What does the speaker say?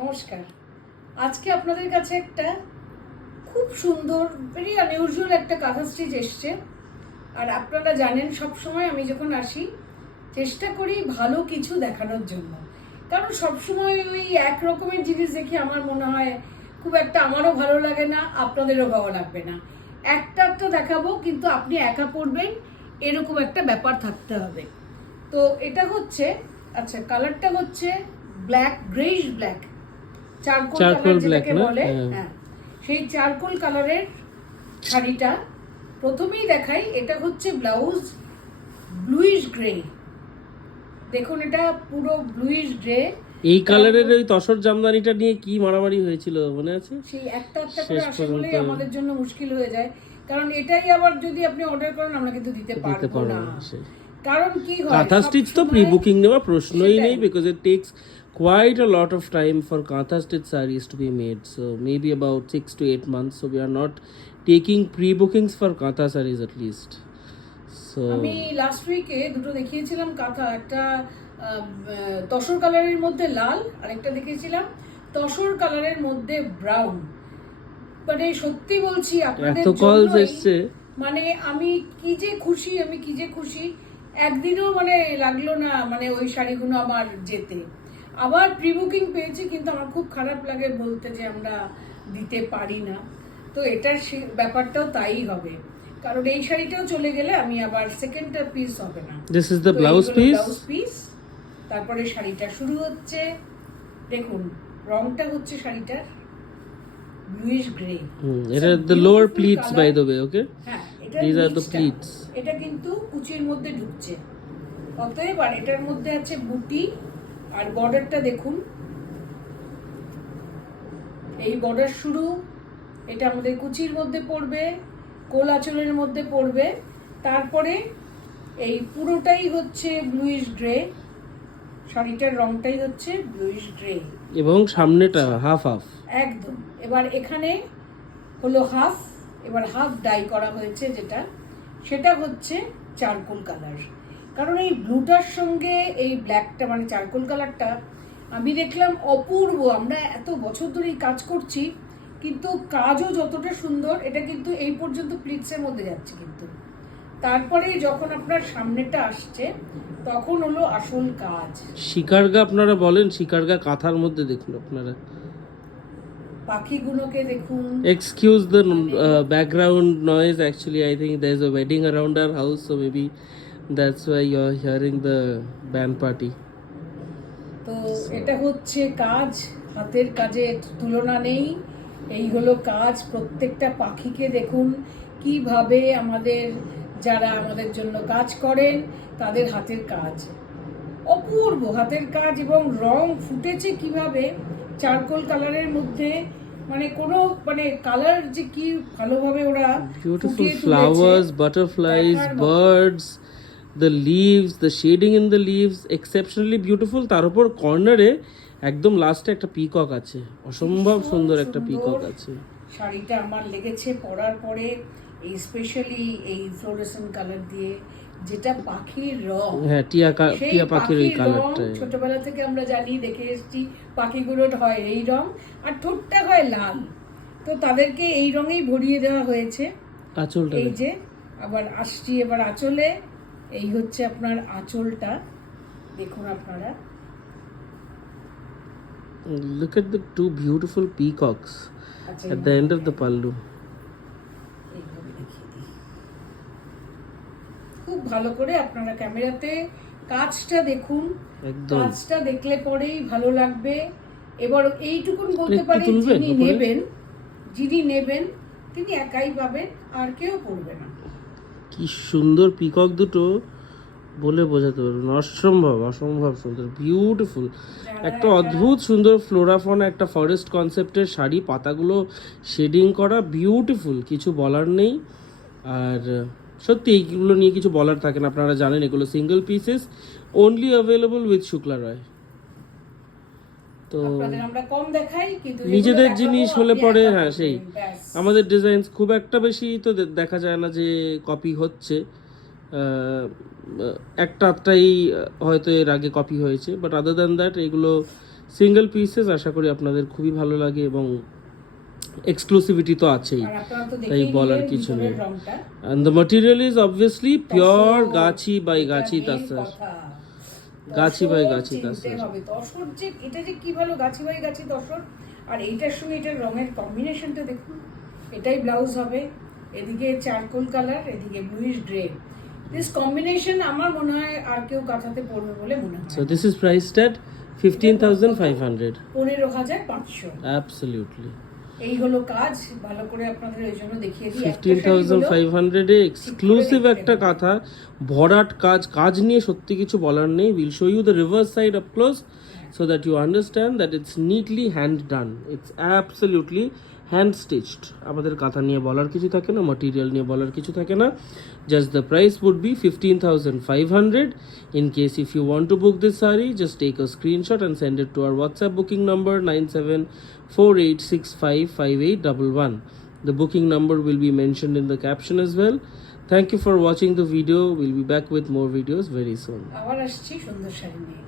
নমস্কার। আজকে আপনাদের কাছে একটা খুব সুন্দর ভেরি আনইউজুয়াল একটা কাঁথা স্টিচ এসছে। আর আপনারা জানেন সব সময় আমি যখন আসি চেষ্টা করি ভালো কিছু দেখানোর জন্য, কারণ সব সময় ওই এক রকমের জিনিস দেখি আমার মনে হয় খুব একটা আমারও ভালো লাগে না, আপনাদেরও ভালো লাগবে না। একটা একটা দেখাবো কিন্তু আপনি একা পড়বেন এরকম একটা ব্যাপার থাকতে হবে। তো এটা হচ্ছে, আচ্ছা কালারটা হচ্ছে black, greyish black, charcoal colour যেটাকে বলে। হ্যাঁ, সেই চারকোল কালারের শাড়িটা প্রথমেই দেখাই। এটা হচ্ছে ব্লাউজ ব্লুইশ গ্রে। দেখুন এটা পুরো ব্লুইশ গ্রে। এই কালারের ওই তসর জামদানিটা নিয়ে কি মারামারি হয়েছিল মনে আছে? সেই একটা একটা করে আসে বলেই আমাদের জন্য মুশকিল হয়ে যায়, কারণ এটাই আবার যদি আপনি অর্ডার করেন আমরা কিন্তু দিতে পারবো না। কারণ কি হয়, কাঁথা স্টিচ তো প্রি বুকিং নেওয়া প্রশ্নই নেই, because it tax quite a lot of time for Kantha stitch sarees to be made, so maybe about 6 to 8 months, so we are not taking pre-bookings for Kantha sarees at least. So আমি last উইকে দুটো দেখিয়েছিলাম কাঁথা, একটা তসর কালারের মধ্যে লাল, আর একটা দেখিয়েছিলাম তসর কালারের মধ্যে ব্রাউন। মানে সত্যি বলছি আপনাদের জন্য, মানে আমি কি যে খুশি, একদিনও মানে লাগলো না মানে ওই শাড়িগুলো আমার যেতে। আবার প্রি বুকিং পেয়েছি, কিন্তু আমার খুব খারাপ লাগে বলতে যে আমরা দিতে পারি না। তো এটার ব্যাপারটাও তাই হবে, কারণ এই শাড়িটাও চলে গেলে আমি আবার সেকেন্ডটা পিস হবে না। this is the blouse piece. তারপরে শাড়িটা শুরু হচ্ছে, দেখুন রংটা হচ্ছে শাড়িটার ব্লুইশ গ্রে। এটা the lower pleats by the way, okay? হ্যাঁ, এটা these are the pleats. এটা কিন্তু কুচির মধ্যে ঢুকছে, অতএব আর এটার মধ্যে আছে বুটি। আর বর্ডারটা দেখুন, এই বর্ডার শুরু, এটা আমাদের কুচির মধ্যে পড়বে, কোল আঁচলের মধ্যে পড়বে। তারপরে এই পুরোটাই হচ্ছে ব্লুইশ গ্রে, শাড়িটার রংটাই হচ্ছে ব্লুইশ গ্রে, এবং সামনেটা হাফ হাফ একদম। এবার এখানে হলো হাফ, এবার হাফ ডাই করা হয়েছে যেটা, সেটা হচ্ছে চারকোল কালার। কারণ এই ব্লুটার সঙ্গে এই ব্ল্যাকটা মানে চারকোল কালারটা আমি দেখলাম অপূর্ব। আমরা এত বছর ধরে এই কাজ করছি, কিন্তু কাজও যতটা সুন্দর, এটা কিন্তু এই পর্যন্ত প্লিটসের মধ্যে যাচ্ছে, কিন্তু তারপরে যখন আপনার সামনেটা আসছে তখন হলো আসল কাজ। শিকারগা আপনারা বলেন, শিকারগা কাঁথার মধ্যে দেখুন আপনারা, পাখিগুলোকে দেখুন। excuse the background noise, actually I think there's a wedding around our house, so maybe that's why you're hearing the band party. তো এটা হচ্ছে কাজ, হাতের কাজের তুলনা নেই। এই হলো কাজ। প্রত্যেকটা পাখিকে দেখুন কিভাবে আমাদের যারা আমাদের জন্য কাজ করেন তাদের হাতের কাজ, অপূর্ব হাতের কাজ। এবং রং ফুটেছে কিভাবে চারকোল কালারের মধ্যে, মানে কোনো মানে কালার যে কি ভালোভাবে ওরা Beautiful flowers, butterflies, birds, the leaves, the shading in the leaves exceptionally beautiful. তার উপর কর্নারে একদম লাস্টে একটা পিকক আছে, অসম্ভব সুন্দর একটা পিকক আছে। শাড়িটা আমার লেগেছে পরার পরে, এই স্পেশালি এই ফ্লোরেসেন্ট কালার দিয়ে, যেটা পাখির রং। হ্যাঁ, টিয়া পাখির এই কালারটা ছোটবেলা থেকে আমরা জানি, দেখে এসেছি পাখিগুলোর হয় এই রং, আর ঠোঁটটা হয় লাল। তো তাদেরকে এই রঙেই ভরিয়ে দেওয়া হয়েছে। আঁচলটা এই যে আবার আসছি এবার আঁচলে, এই হচ্ছে আপনার আঁচলটা, দেখুন আপনারা। look at the two beautiful peacocks at the end of the pallu. খুব ভালো করে আপনারা ক্যামেরাতে কাজটা দেখুন, কাজটা দেখলে পরেই ভালো লাগবে। এবার এইটুকুন বলতে পারি, যিনি নেবেন তিনি একাই পাবেন, আর কেউ পড়বে না। কি সুন্দর পিকক দুটো, বলে বোঝাতে পারবো না, অসম্ভব সুন্দর, বিউটিফুল। একটা অদ্ভুত সুন্দর ফ্লোরাফন, একটা ফরেস্ট কনসেপ্টের শাড়ি, পাতাগুলো শেডিং করা, বিউটিফুল, কিছু বলার নেই। আর সত্যি এইগুলো নিয়ে কিছু বলার থাকে না, আপনারা জানেন এগুলো single pieces, only available with Shukla Roy. তো আমরা কম দেখাই, কিন্তু নিজেদের জিনিস হলে পরে, হ্যাঁ সেই আমাদের ডিজাইন খুব একটা বেশি তো দেখা যায় না যে কপি হচ্ছে, একটাই হয়তো এর আগে কপি হয়েছে, বাট আদার দ্যান দ্যাট এগুলো সিঙ্গেল পিসেস, আশা করি আপনাদের খুবই ভালো লাগে এবং এক্সক্লুসিভিটি তো আছেই, আর আপনারা তো তাই দেখেই বলার নিলেন কিছু নেই। ভিতরের রংটা। And the material is obviously pure tussar, Gachhi by এটা গাছি main তাসার। কথা। গাছি by তসর গাছি চিনতে তাসার। হবে। তসর যে এটা যে কি ভালো গাছি বাই গাছি তসর, আর এইটার সঙ্গে এটার রঙের কম্বিনেশনটা দেখুন। এটাই ব্লাউজ হবে, এদিকে চারকোল কালার, এদিকে ব্লুইশ গ্রে। দিস কম্বিনেশন আমার মনে হয় আর কেউ কাঁথাতে পড়বে বলে মনে হয়। So this is priced at 15,500. 15,500। Absolutely. এই হলো কাজ, ভালো করে আপনাদের ওই জন্য দেখিয়ে দিই। একটা শাড়ি হলো 15,500 এ এক্সক্লুসিভ একটা কাঁথা, ভরাট কাজ, কাজ নিয়ে সত্যি কিছু বলার নেই। Will show you the reverse side up close so that you understand that it's neatly hand done. It's absolutely hand stitched. আমাদের কাঁথা নিয়ে বলার কিছু থাকে না, ম্যাটেরিয়াল নিয়ে বলার কিছু থাকে না। Just the price would be 15,500. In case if you want to book this saree, just take a screenshot and send it to our WhatsApp booking number 9748655811. The booking number will be mentioned in the caption as well. Thank you for watching the video. We'll be back with more videos very soon. আবার আসছি সুন্দর শাড়ি নিয়ে।